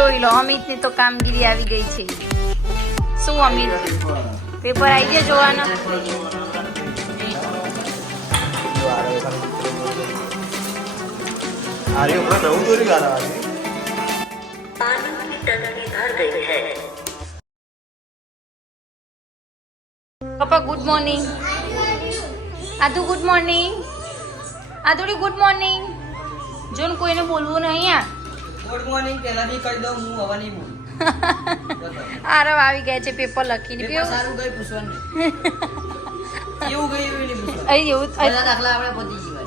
જોઈ લો અમિતની તો કામગીરી આવી ગઈ છે. શું અમિત પેપર આવી ગયા જોવાના? પપ્પા ગુડ મોર્નિંગ. આદુ ગુડ મોર્નિંગ. આદુડી ગુડ મોર્નિંગ. જોન કોઈને બોલવું નહીં આ. ગુડ મોર્નિંગ પહેલાથી કહી દઉં હું હવે નહીં બોલું. આરવ આવી ગયા છે પેપર લખીને. પેપર સારું ગઈ પૂછવાનું એવું ગયું એવું નહીં પૂછવાનું. અહીં એવું બધા દાખલા આપણે પતી ગયા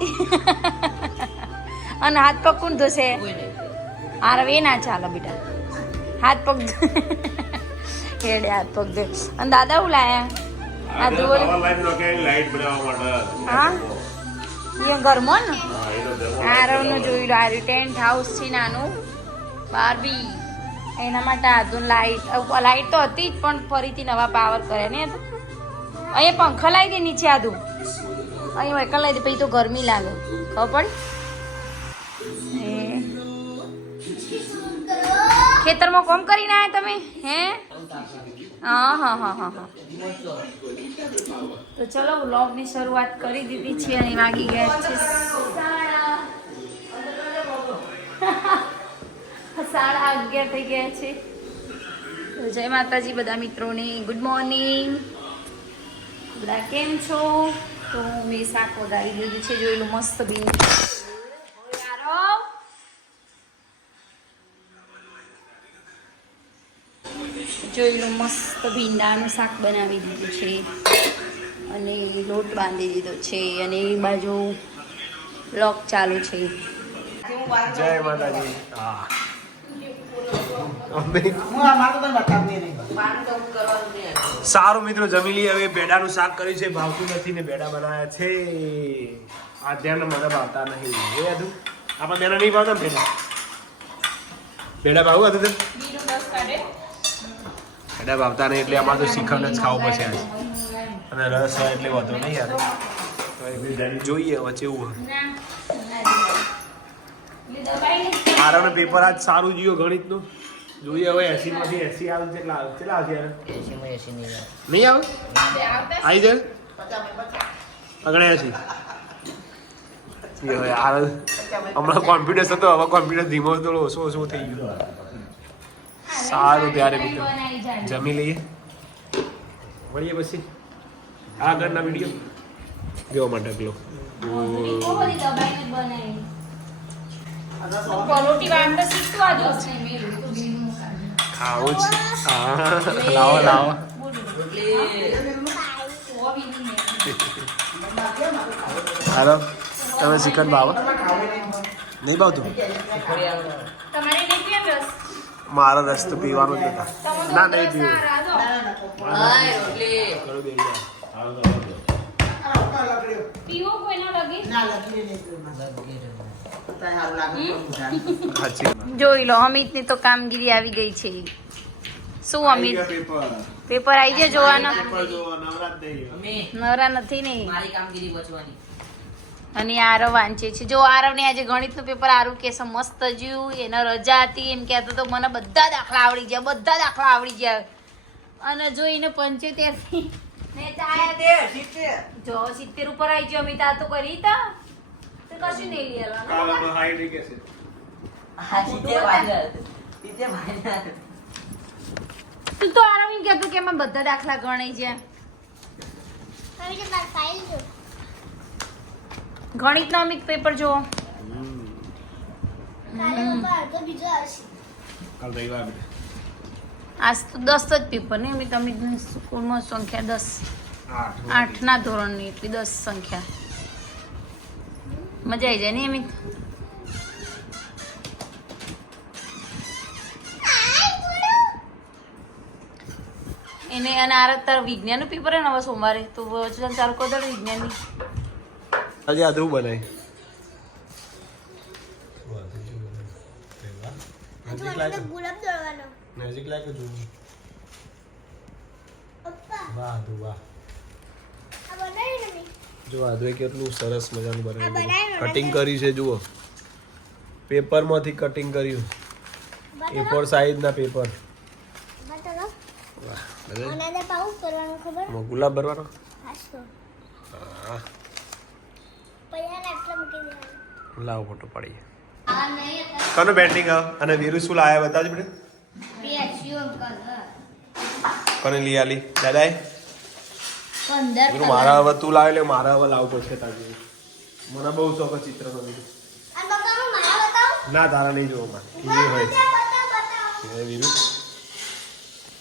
અને હાથ પગ કોણ ધોશે? કોઈ નહીં. આરવ એ ના ચાલો બેટા. હાથ પગ હેડે હાથ પગ ધો. અને દાદા હું લાયા? આ ધોળ હા એ ઘરમાં ને આરવનું જોઈ લો. આર્યું ટેન્ટ હાઉસ છે નાનું બારબી. એના માટે આધુન લાઈટ તો હતી જ પણ ફરીથી નવા પાવર કરે ને. અહીંયા પંખા લાવી દે નીચે આધુ. અહીં વેકલ લાવી દે પછી તો ગરમી લાગે. ખબર પડી? ખેતરમાં કોમ કરીને આવ્યા તમે? હે હા હા હા હા હા. તો ચલો વ્લોગની શરૂઆત કરી દીધી છે અને વાગી ગયા છે 11:30 થઈ ગયા છે. તો જય માતાજી બધા મિત્રોને ગુડ મોર્નિંગ. બધા કેમ છો? તો મેં શાક વગાડી દીધું છે. જોઈ લો મસ્ત બી જોઈ લો મસ્ત ભીંડાનું શાક બનાવી દીધું છે અને લોટ બાંધી દીધો છે અને એ બાજુ લોક ચાલુ છે. જય માતાજી. સારું મિત્રો જમી લઈએ. હવે બેડાનું શાક કર્યું છે. ભાવતું નથી ને બેડા બનાવ્યા છે. આ ધ્યાન મને ભાવતા નહીં. એ હતું આપણા બેના નહીં ભાવતા ને બેડા બેડા ભાવું હતું બેડા ભાવતા નહીં એટલે અમારે તો શ્રીખંડ જ ખાવું પડશે આજ. અને રસ હોય એટલે વધુ નહીં યાર. તો એ જોઈએ હવે કેવું હોય. આરાનું પેપર આજ સારું જીવો ગણિતનું. જોઈએ હવે 80 માંથી 80 આવે કેટલા આવે? કેટલા આવશે યાર? 80 માં 80 નહીં નહીં આવે? આવી જાય આગળ 80. હમણાં કોન્ફિડન્સ હતો હવે કોન્ફિડન્સ ધીમો થોડો ઓછો થઈ ગયો. સારું ત્યારે મિત્રો જમી લઈએ મળીએ પછી આગળના વિડીયો જોવા માટે. ઢગલો ખાવું જ. લાવો લાવો. હાલો તમે ચિકન ભાવ નહીં ભાવતું? મારો રસ તો પીવાનો જ હતા. ના નહીં પીવું. જોઈ લો અમિતની તો કામગીરી આવી ગઈ છે. શું અમિત પેપર આવી ગયા જોવાના? નવરા નથી ને. મારી કામગીરી બચવાની. અને આરવ વાંચે છે. જો આરવ ને આજે ગણિતનું પેપર આરું કે મસ્ત જ્યું. એને રજા હતી એમ કહેતો તો મને બધા દાખલા આવડી ગયા બધા દાખલા આવડી ગયા. અને જો એને 75 થી જો 70 ઉપર આવી ગયો. અમિત આ તો કરી તા તો કશું નહીં લેવાનું. તું તો આરવ એમ કહેતો કે એમાં બધા દાખલા ગણાઈ ગયા. ગણિત નો અમિત પેપર જો. આજ તો 10 જ પેપર ને અમિત. અમિત સ્કૂલમાં સંખ્યા 10 8 ના ધોરણની એટલી 10 સંખ્યા. મજા આવી જાય ને અમિત? એને અને આ તાર વિજ્ઞાનનું પેપર હે ને હવે સોમવારે. તો વચન ચાલુ કરી દે વિજ્ઞાનની. આજે આધું બનાય. નજીક લાગે જો. વાહ તું વાહ. જો આધું કેટલું સરસ મજાનું બનાવ્યું. કટિંગ કર્યું છે જુઓ. પેપરમાંથી કટિંગ કર્યું. A4 સાઈઝના પેપર બતાવો વાહ બધા આનાને પાઉસ કરવાનું ખબર ગુલાબ ભરવાનો હાસ્તો હા પૈયાને આટલા મૂકી દેવાનું લાવો ફોટો પાડીએ કનો પેન્ટિંગ અને વીરુ શું લાયા બતાવજો બેટા કોને લઈ આલી દાદાએ વીરુ મારા હવે તું લાવે એટલે મારા હવે લાવવું પડશે તાજુ મને બહુ શોખ છે ચિત્રનો વીરુ આ બતાવો મારા બતાવો ના તારા નહીં જોવો માં એ હોય બતાવો એ વીરુ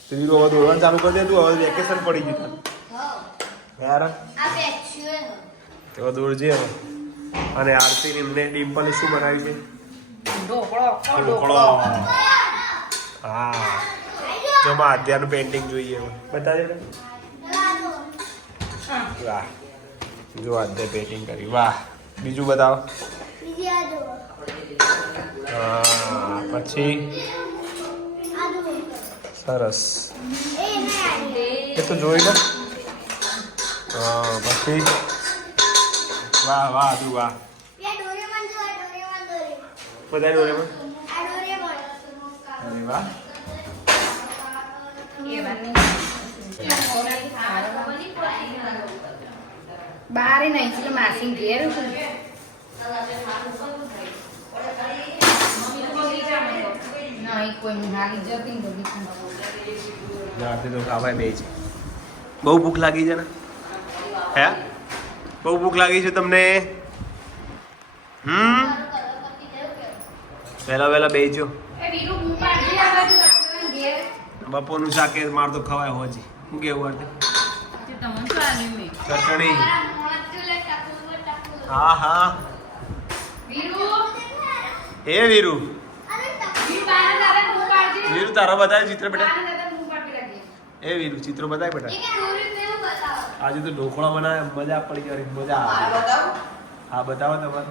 તો વીરુ હવે દોડવાનું ચાલુ કરી દે તું હવે વેકેશન પડી ગયું તારું યાર તો દોડજે હવે અને આરતી એમને ડિમ્પલે શું બનાવ્યું છે ઢોકળો હા જો માં અત્યારનું પેન્ટિંગ જોઈએ હવે બતાવજે ને. વાહ જો અત્યારે પેન્ટિંગ કરી વાહ બીજું બતાવો બીજી આ જુઓ હા પછી આ જુઓ સરસ એ નહીં એ તો જોઈ લો હા પછી વાહ વાહ તું વાહ આ ડોરેમોન જો આ ડોરેમોન દોરે બધા ડોરેમોન આ ડોરેમોન અરે વાહ બારે નહીં એટલે માસી ઘેર નહીં કોઈ હાલી જતી બધી આરતી તો ખાવાય બે છે બહુ ભૂખ લાગી છે ને હે બહુ ભૂખ લાગી છે તમને વહેલા વહેલા બેસજો બપોરનું શાક એ માર તો ખવાય હોજી શું કેવું આરતી ચટણી હા હા એ વીરુ વીરુ તારા બતાવે ચિત્ર બેટા એ વીરુ ચિત્રો બતાય બેટા આજે તો ઢોકળા બનાવે મજા પડી ગઈ મજા આવે હા બતાવો તમારે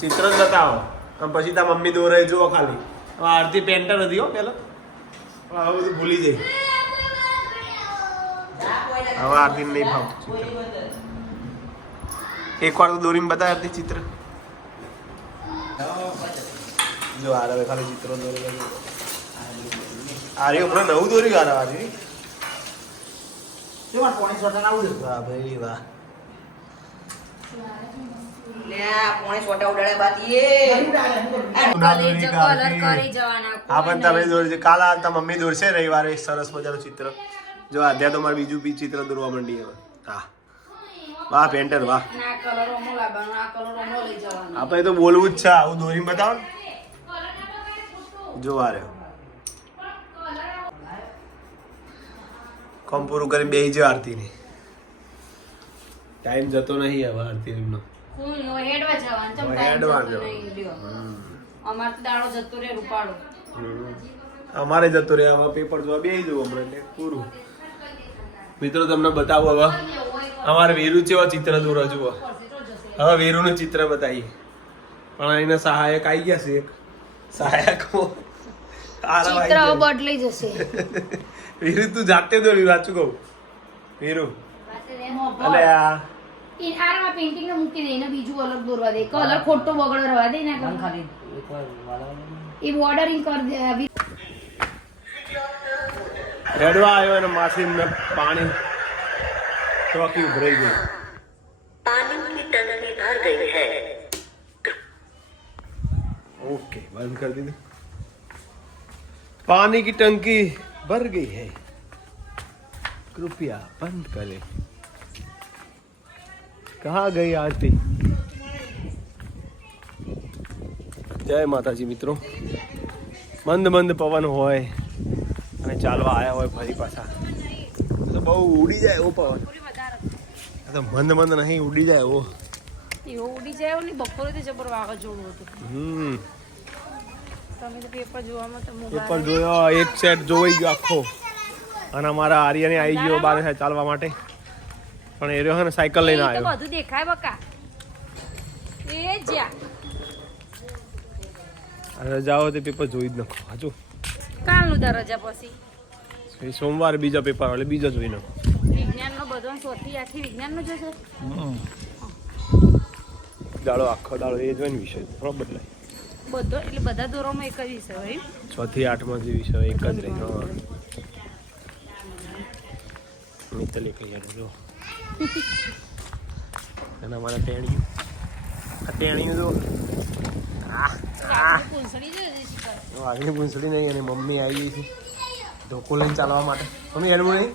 ચિત્ર જ બતાવો અને પછી તાર મમ્મી દોરે જુઓ ખાલી હવે આરતી પેન્ટર હતી હો પેલા હવે બધું ભૂલી જાય હવે આરતી નહીં ભાવતું એકવાર તો દોરીને બતાય આરતી ચિત્ર જો આ હવે ખાલી ચિત્રો દોરી આર્યો હમણાં નવું દોરી ગારા આજે વાહ ભાઈ વાહ હા પણ તમે દોરજો કાલ આવતા મમ્મી દોરશે રવિવારે સરસ મજાનું ચિત્ર જો આધ્યા તો મારે બીજું બી ચિત્ર દોરવા માંડી હવે હા વાહ પેન્ટર વાહ આપણે તો બોલવું જ છે આવું દોરીને બતાવો ને. જો આ રહ્યો કોમ પૂરું કરી બેસી જો આરતી ની ટાઈમ જતો નહીં હવે આરતી એમનો અમારે જતો રહે હવે પેપર જોવા બેસી જવું હમણાં એટલે પૂરું મિત્રો તમને બતાવું હવે અમારે વીરુ જેવા ચિત્ર દોરો જુઓ હવે વીરુનું ચિત્ર બતાવીએ પણ એને સહાયક આવી ગયા છે એક સહાયક બદલાઈ જશે વીરુ તું જાતે દોરી સાચું કહું વીરુ અલે આ આમાં પેઇન્ટિંગ ને મૂકી દે ને બીજું અલગ દોરવા દે કલર ખોટો બગડો રવા દે ને એ બોર્ડરિંગ કર દે રડવા આવ્યો અને માસી મેં પાણી ચોકી ઉભરાઈ ગઈ ओके बंद कर दी पानी की टंकी भर गई है कृपया बंद करें कहाँ गई आरती जय माताजी મિત્રો મંદ મંદ પવન હોય અને ચાલવા આયા હોય ફરી પાછા તો બહુ ઉડી જાય એવો પવન તો મંદ મંદ નહીં ઉડી જાય એવો એવો ઉડી જાય ને બપોરે તો જબર વાવાઝોડું હતું તમે તો પેપર જોવામાં તો પેપર જોયો એક સેટ જોઈ ગયો આખો અને અમારા આર્યને આવી ગયો બાર ચાલવા માટે પણ એ રહ્યો ને સાયકલ લઈને આવ્યો બધું દેખાય બકા એ જ્યાં રજાઓ તે પેપર જોઈ જ નાખો હાજુ કાલનું દર રજા પછી સોમવારે બીજા પેપર એટલે બીજો જોઈ નાખો વિજ્ઞાનનો બધો ચોથી આખી વિજ્ઞાનનો જોશે દાડો આખો દાડો એ જોઈને વિષય થોડો બદલાય બધો એટલે બધા દોરોમાં એક જ વિષય હોય 6 થી 8 માં જે વિષય એક જ રહે. હા મિત્તલ એક યાર જો અને અમારા ટેણીયું આ ટેણીયું જો આગળની પૂંછડી નહીં અને મમ્મી આવી ગઈ છે ધોકો લઈને ચાલવા માટે. મમ્મી હેડવું નહીં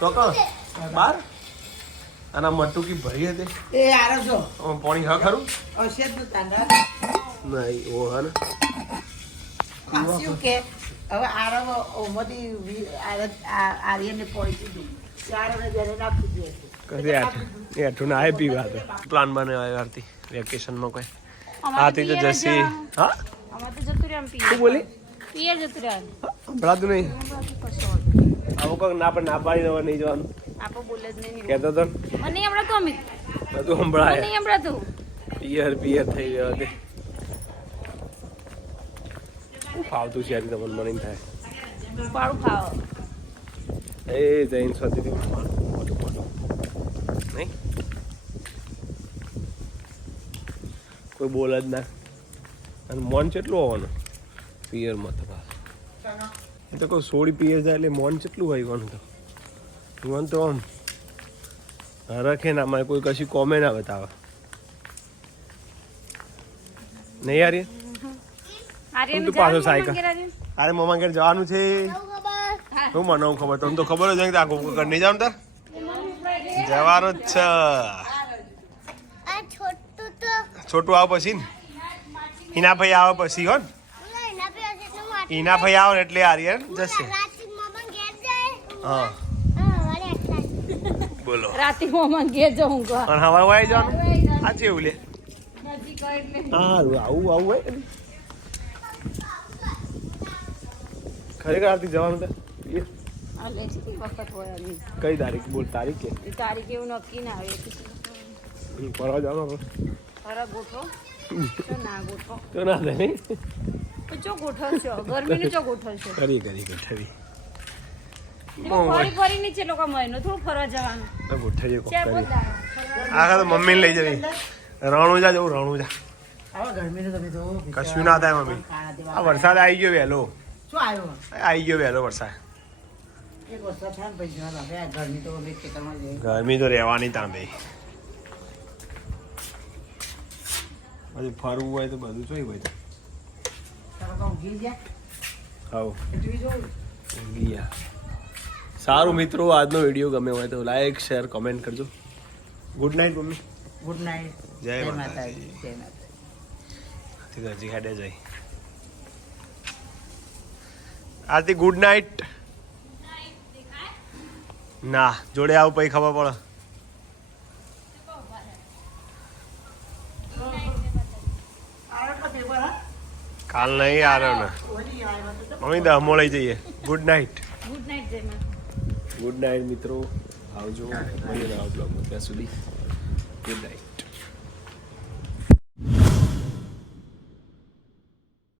ચોક્કસ બાર આના મટુકી ભરી હતી એ આરો જો પાણી હા ખરું હશે તો તાંડા નહીં ઓ હા ને શું કે હવે આરો ઓમથી આર્યને પડી દીધું ચારોને જયારે નાખી દે કદી આઠું ના આવે પીવા તો પ્લાન બનાવ્યો આરતી વેકેશનમાં કોઈ આરતી તો જસી હા અમારે તો જતું રહ્યા શું બોલી પિયર જતું રહ્યા સંભળાતું નહીં આવું કંઈક ના પણ ના પાડી દેવા નહીં જવાનું આપો બોલે જ નહીં કહેતો તો મને નહીં હમણાં તો અમિત બધું સંભળાય નહીં હમણાં તું પિયર પિયર થઈ ગયો તે ફાવતું છે આજે તમને મને થાય પાડું ખાવ એ જૈન સ્વાતી નહીં કોઈ બોલ જ ના અને મોન કેટલું હોવાનું પિયરમાં તો એ તો કોઈ સોળી પિયર જાય એટલે મોન કેટલું હોય કોનું તો મોન તો આમ રખે ના મારે કોઈ કશી કોમે ના બતાવે નહીં યાર તું તો પાછો સાયકલ અરે મમ્મા ઘેર જવાનું છે શું મને ખબર તમને તો ખબર જ નહીં આખું નહીં જવાનું તાર જવાનું જ છે આ છોટું તો છોટું આવે પછી ને હિના ભાઈ આવે પછી હો ને એના પે હશે તો માટી હિના ભાઈ આવે ને એટલે આર્યન જશે રાતી મામા ઘેર જાય હા વારે આટલા બોલો રાતે મોમાં ઘેર જાઉં ગા અને હવા વાય જવાનું આ છે એવું લે આવું આવું હોય ખરેખર આરતી જવાનું છે વખત હોય નહીં કઈ તારીખ બોલ તારીખ કે એ તારીખ એવું નક્કી ના આવે ફરવા જવાનું ખરા ગોઠવો તો ના ગોઠવો તો ના થાય નહીં તો ચો ગોઠવશો ગરમીનું ચો ગોઠવશો કરી ગોઠવી ફરી ફરી નીચે લોકો મહિનો થોડું ફરવા જવાનું તો ગોઠવીએ કોક ચાર કરીએ. બધા આખા તો મમ્મીને લઈ જવી રણુજા જવું રણુજા હવે ગરમીનું તમે તો કશું ના થાય મમ્મી આ વરસાદ આવી ગયો વહેલો શું આવ્યો આવી ગયો વહેલો વરસાદ એક વસ્તુ થાય ને પછી જવા દે. આ ગરમી તો હવે ખેતરમાં જઈએ ગરમી તો રહેવાની તાંબે પછી ફરવું હોય તો બધું જોઈ હોય તમે તો ઊંઘી ગયા હાવ ટીવી જોવું ગયા સારું મિત્રો આજનો વિડીયો ગમે હોય તો લાઈક શેર કમેન્ટ કરજો. Good night mummy. Good night જય જય માતાજી. માતાજી જય માતાજી હજી હેડે જાય આરતી ગુડ નાઇટ ના જોડે આવું પછી ખબર પડે કાલ નહીં આવ્યો ને મમ્મી દમો લઈ જઈએ. Good night. ગુડ નાઇટ જય માં ગુડ નાઇટ મિત્રો આવજો મળીએ નવા બ્લોગમાં ત્યાં સુધી ગુડ નાઇટ.